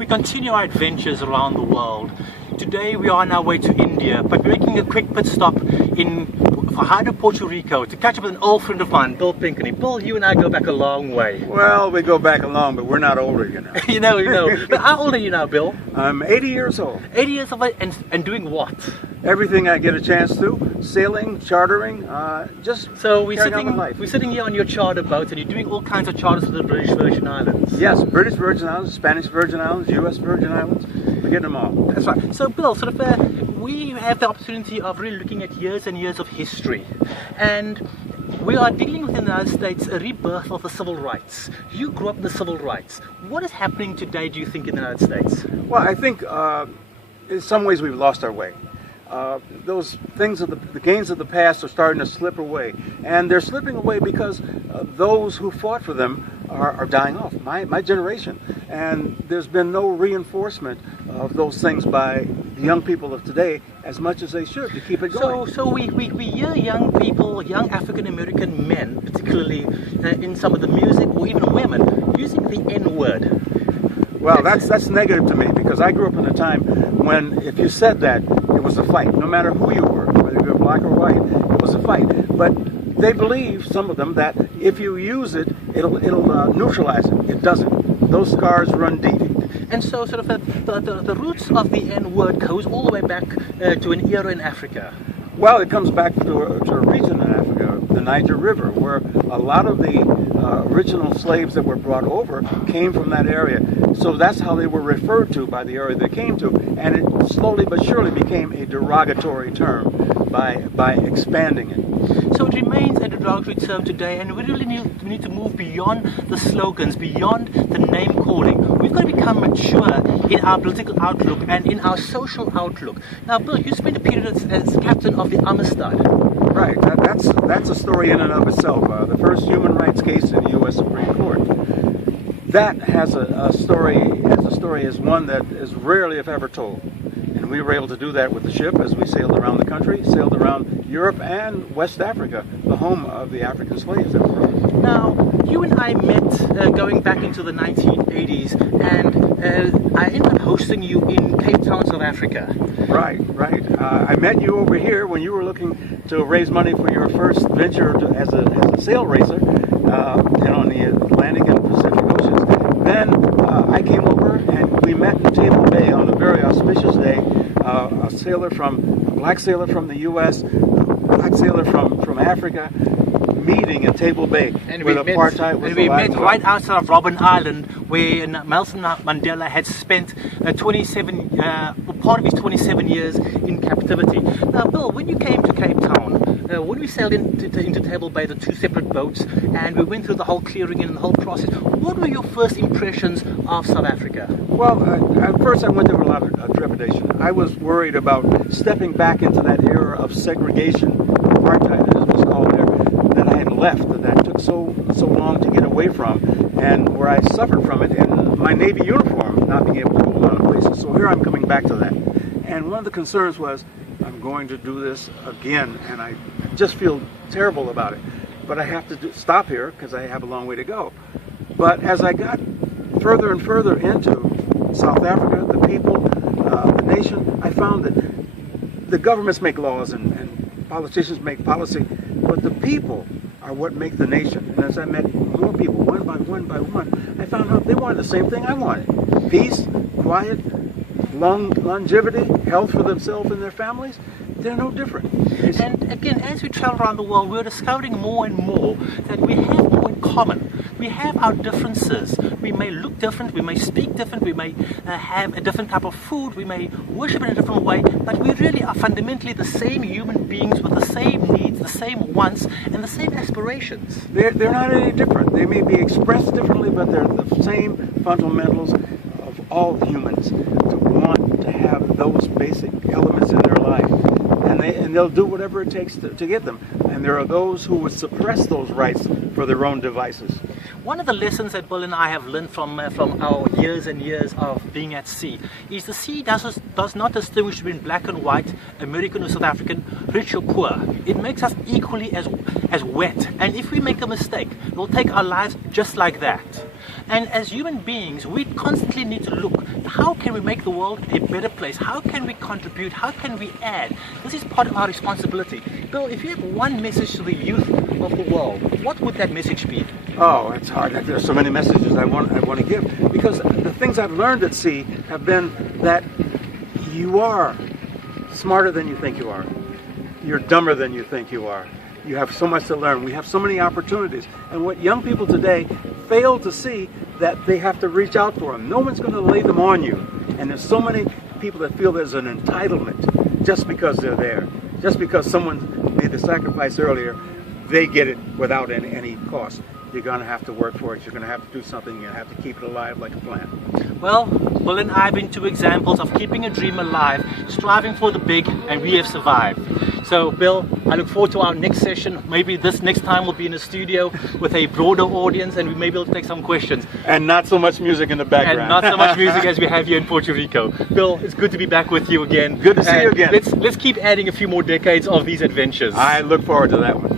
We continue our adventures around the world. Today we are on our way to India, but we're making a quick pit stop in Fajardo, Puerto Rico to catch up with an old friend of mine, Bill Pinkney. Bill, you and I go back a long way. Well, we go back along, but we're not older, you know. you know. But how old are you now, Bill? I'm 80 years old. 80 years old, and doing what? Everything I get a chance to, sailing, chartering, just so carrying on with life. We're sitting here on your charter boat, and you're doing all kinds of charters to the British Virgin Islands. Yes, British Virgin Islands, Spanish Virgin Islands, U.S. Virgin Islands. We get them all. That's right. So, Bill, we have the opportunity of really looking at years and years of history, and we are dealing with in the United States a rebirth of the civil rights. You grew up in the civil rights. What is happening today, do you think, in the United States? Well, I think in some ways we've lost our way. Those things of the gains of the past are starting to slip away, and they're slipping away because those who fought for them are dying off. My generation, and there's been no reinforcement of those things by the young people of today as much as they should to keep it going. So we hear young people, young African American men, particularly in some of the music, or even women, using the N-word. Well, that's negative to me, because I grew up in a time when if you said that, it was a fight. No matter who you were, whether you were black or white, it was a fight. But they believe, some of them, that if you use it, it'll neutralize it. It doesn't. Those scars run deep. And so the roots of the N-word goes all the way back to an era in Africa. Well, it comes back to a region in Africa, the Niger River, where a lot of the original slaves that were brought over came from that area. So that's how they were referred to by the area they came to. And it slowly but surely became a derogatory term by expanding it. So it remains a derogatory term today, and we really need to move beyond the slogans, beyond the name calling. We've got to become mature in our political outlook and in our social outlook. Now, Bill, you spent a period as captain of the Amistad. Right, that's a story in and of itself. The first human rights case in the U.S. Supreme Court. That has a story as one that is rarely, if ever, told. And we were able to do that with the ship as we sailed around the country, sailed around Europe and West Africa, the home of the African slaves that were on. Now, you and I met going back into the 1980s, and I ended up hosting you in Cape Town, South Africa. Right. I met you over here when you were looking to raise money for your first venture as a sail racer, on the Atlantic and Pacific Oceans. Then I came over and we met in Table Bay on a very auspicious day. A black sailor from the U.S., a black sailor from Africa, meeting in Table Bay, and where apartheid was alive. We met right outside of Robben Island, where Nelson Mandela had spent part of his 27 years in captivity. Now, Bill, when you came to Cape Town, when we sailed into Table Bay, the two separate boats, and we went through the whole clearing and the whole process, what were your first impressions of South Africa? Well, at first I went there with a lot of trepidation. I was worried about stepping back into that era of segregation, apartheid as it was called there, that I had left, that took so long to get away from, and where I suffered from it in my Navy uniform, not being able to go a lot of places. So here I'm coming back to that. And one of the concerns was, I'm going to do this again, and I just feel terrible about it. But I have to stop here because I have a long way to go. But as I got further and further into South Africa, the people, the nation, I found that the governments make laws and politicians make policy, but the people are what make the nation. And as I met more people, one by one, I found out they wanted the same thing I wanted. Peace, quiet, longevity, health for themselves and their families. They're no different. And again, as we travel around the world, we're discovering more and more that we have more in common. We have our differences. We may look different, we may speak different, we may have a different type of food, we may worship in a different way, but we really are fundamentally the same human beings with the same needs, the same wants, and the same aspirations. They're not any different. They may be expressed differently, but they're the same fundamentals of all humans, to want to have those basic elements in their life. And they'll do whatever it takes to get them. And there are those who would suppress those rights for their own devices. One of the lessons that Bill and I have learned from our years and years of being at sea is the sea does not distinguish between black and white, American or South African, rich or poor. It makes us equally as wet. And if we make a mistake, it will take our lives just like that. And as human beings, we constantly need to look, how can we make the world a better place? How can we contribute? How can we add? This is part of our responsibility. Bill, if you have one message to the youth of the world, what would that message be? Oh, it's hard. There's so many messages I want to give, because the things I've learned at sea have been that you are smarter than you think you are. You're dumber than you think you are. You have so much to learn. We have so many opportunities. And what young people today fail to see, that they have to reach out for them. No one's going to lay them on you. And there's so many people that feel there's an entitlement just because they're there. Just because someone made the sacrifice earlier, they get it without any cost. You're going to have to work for it. You're going to have to do something. You're going to have to keep it alive like a plant. Well, Bill and I have been two examples of keeping a dream alive, striving for the big, and we have survived. So, Bill, I look forward to our next session. Maybe this next time we'll be in a studio with a broader audience, and we may be able to take some questions. And not so much music in the background. And not so much music as we have here in Puerto Rico. Bill, it's good to be back with you again. Good to see you again. Let's keep adding a few more decades of these adventures. I look forward to that one.